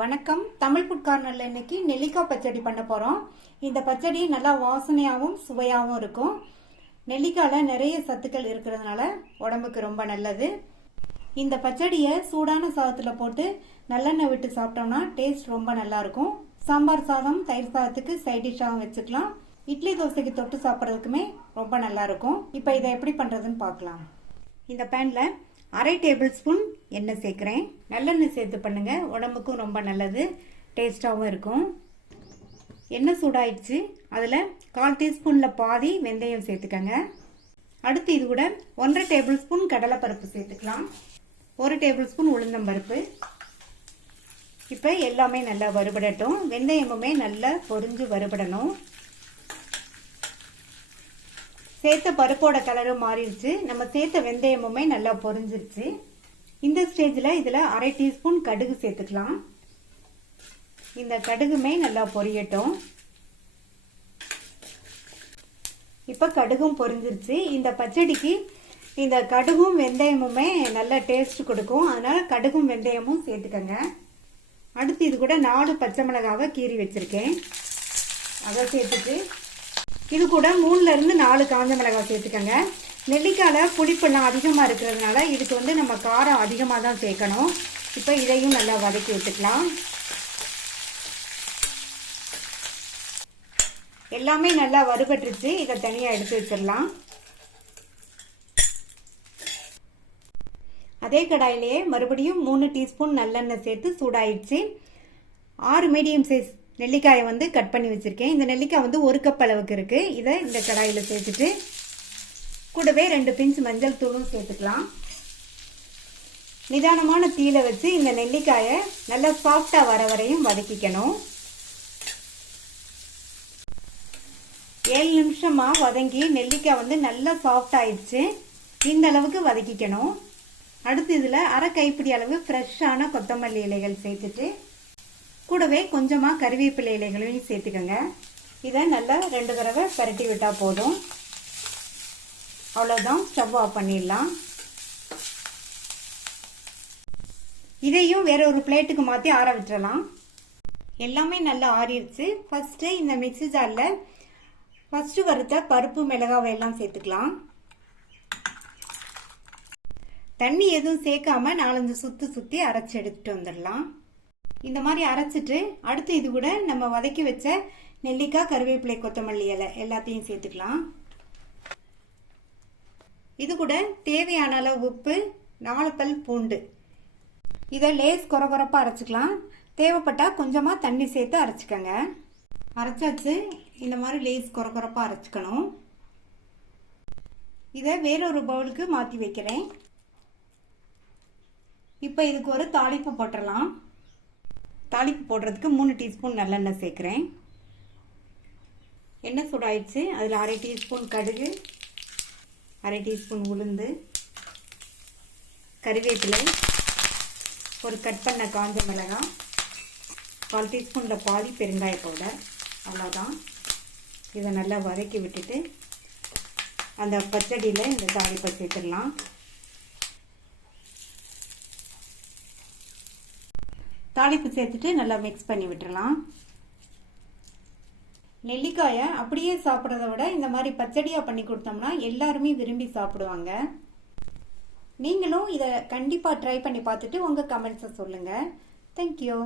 வணக்கம். தமிழ் ஃபுட் கார்னர்ல இன்னைக்கு நெல்லிக்காய் பச்சடி பண்ண போறோம். இந்த பச்சடி நல்லா வாசனையாகவும் சுவையாகவும் இருக்கும். நெல்லிக்காயில நிறைய சத்துக்கள் இருக்கிறதுனால உடம்புக்கு ரொம்ப நல்லது. இந்த பச்சடியை சூடான சாதத்துல போட்டு நல்லெண்ணெய் விட்டு சாப்பிட்டோம்னா டேஸ்ட் ரொம்ப நல்லா இருக்கும். சாம்பார் சாதம், தயிர் சாதத்துக்கு சைட் டிஷ்ஷாகவும் வச்சுக்கலாம். இட்லி தோசைக்கு தொட்டு சாப்பிட்றதுக்குமே ரொம்ப நல்லா இருக்கும். இப்போ இதை எப்படி பண்றதுன்னு பார்க்கலாம். இந்த பேன்ல அரை டேபிள் ஸ்பூன் எண்ணெய் சேர்க்குறேன். நல்லெண்ணெய் சேர்த்து பண்ணுங்க, உடம்புக்கும் ரொம்ப நல்லது, டேஸ்டாகவும் இருக்கும். எண்ணெய் சூடாயிடுச்சு. அதில் 1/4 டீஸ்பூனில் பாதி வெந்தயம் சேர்த்துக்கங்க. அடுத்து இது கூட 1/2 டேபிள் ஸ்பூன் கடலைப்பருப்பு சேர்த்துக்கலாம். 1 டேபிள் ஸ்பூன் உளுந்தம்பருப்பு. இப்போ எல்லாமே நல்லா வறுபடட்டும். வெந்தயமுமே நல்லா பொரிஞ்சு வறுபடணும். சேர்த்த பருப்போட கலரும் மாறிடுச்சு. நம்ம சேர்த்த வெந்தயமுமே நல்லா பொரிஞ்சிருச்சு. இந்த ஸ்டேஜில் இதில் அரை டீஸ்பூன் கடுகு சேர்த்துக்கலாம். இந்த கடுகுமே நல்லா பொரியட்டும். இப்போ கடுகும் பொரிஞ்சிருச்சு. இந்த பச்சடிக்கு இந்த கடுகும் வெந்தயமுமே நல்ல டேஸ்ட் கொடுக்கும். அதனால கடுகும் வெந்தயமும் சேர்த்துக்கங்க. அடுத்து இது கூட 4 பச்சை மிளகாவை கீறி வச்சிருக்கேன், அதை சேர்த்துட்டு இது கூட 3ல இருந்து 4 காஞ்ச மிளகாய் சேர்த்துக்கங்க. நெல்லிக்காயில புளிப்பெல்லாம் அதிகமாக இருக்கிறதுனால இதுக்கு நம்ம காரம் அதிகமாக தான் சேர்க்கணும். இப்போ இதையும் நல்லா வதக்கி விட்டுக்கலாம். எல்லாமே நல்லா வறுபட்டுருச்சு. இதை தனியாக எடுத்து வச்சிடலாம். அதே கடாயிலேயே மறுபடியும் 3 டீஸ்பூன் நல்லெண்ணெய் சேர்த்து சூடாயிடுச்சு. 6 மீடியம் சைஸ் நெல்லிக்காயை கட் பண்ணி வச்சிருக்கேன். இந்த நெல்லிக்காய் 1 கப் அளவுக்கு இருக்கு. இதை இந்த கடாயில் சேர்த்துட்டு கூடவே 2 பிஞ்ச் மஞ்சள் தூளும் சேர்த்துக்கலாம். நிதானமான தீயில வச்சு இந்த நெல்லிக்காயை நல்லா சாஃப்டா வர வரையும் வதக்கிக்கணும். 7 நிமிஷமா வதங்கி நெல்லிக்காய் நல்லா சாஃப்ட் ஆயிடுச்சு. இந்த அளவுக்கு வதக்கிக்கணும். அடுத்து இதுல அரை கைப்பிடி அளவு ஃப்ரெஷ்ஷான கொத்தமல்லி இலைகள் சேர்த்துட்டு கூடவே கொஞ்சமா கறிவேப்பிலை இலைகளையும் சேர்த்துக்கங்க. இதை நல்லா 2 தடவை பரட்டி விட்டா போதும். அவ்வளவுதான், ஸ்டவ் ஆஃப் பண்ணிடலாம். இதையும் வேற ஒரு பிளேட்டுக்கு மாற்றி ஆற விட்டுறலாம். எல்லாமே நல்லா ஆறிடுச்சு. ஃபர்ஸ்ட் இந்த மிக்ஸி ஜார்ல ஃபர்ஸ்ட் வறுத்த பருப்பு மிளகாவை எல்லாம் சேர்த்துக்கலாம். தண்ணி எதுவும் சேர்க்காம 4-5 சுத்து சுத்தி அரைச்சு எடுத்துட்டு வந்துடலாம். இந்த மாதிரி அரைச்சிட்டு அடுத்து இது கூட நம்ம வதக்கி வச்ச நெல்லிக்காய், கருவேப்பிலை, கொத்தமல்லி இலை எல்லாத்தையும் சேர்த்துக்கலாம். இது கூட தேவையான அளவு உப்பு, 4 பல் பூண்டு. இதை லேஸ் கொரகொரப்பா அரைச்சிக்கலாம். தேவைப்பட்டா கொஞ்சமா தண்ணி சேர்த்து அரைச்சிக்கங்க. அரைச்சாச்சு. இந்த மாதிரி லேஸ் கொரகொரப்பா அரைச்சிக்கணும். இதை வேறொரு பவுலுக்கு மாற்றி வைக்கிறேன். இப்போ இதுக்கு ஒரு தாளிப்பு போட்டுடலாம். தாளிப்பு போடுறதுக்கு 3 டீஸ்பூன் நல்லெண்ணெய் சேர்க்குறேன். எண்ணெய் சூடாயிடுச்சு. அதில் அரை டீஸ்பூன் கடுகு, அரை டீஸ்பூன் உளுந்து, கறிவேப்பிலை, ஒரு கட் பண்ண காஞ்ச மிளகாய், 1/4 டீஸ்பூனில் பாதி பெருங்காய பவுடர். அவ்வளோதான். இதை நல்லா வதக்கி விட்டுட்டு அந்த பச்சடியில் இந்த தாளிப்பை சேர்த்துடலாம். தாளிப்பு சேர்த்துட்டு நல்லா மிக்ஸ் பண்ணி விட்டுறலாம். நெல்லிக்காயை அப்படியே சாப்பிட்றத விட இந்த மாதிரி பச்சடியா பண்ணி கொடுத்தோம்னா எல்லாருமே விரும்பி சாப்பிடுவாங்க. நீங்களும் இதை கண்டிப்பாக ட்ரை பண்ணி பார்த்துட்டு உங்கள் கமெண்ட்ஸை சொல்லுங்கள். தேங்க்யூ.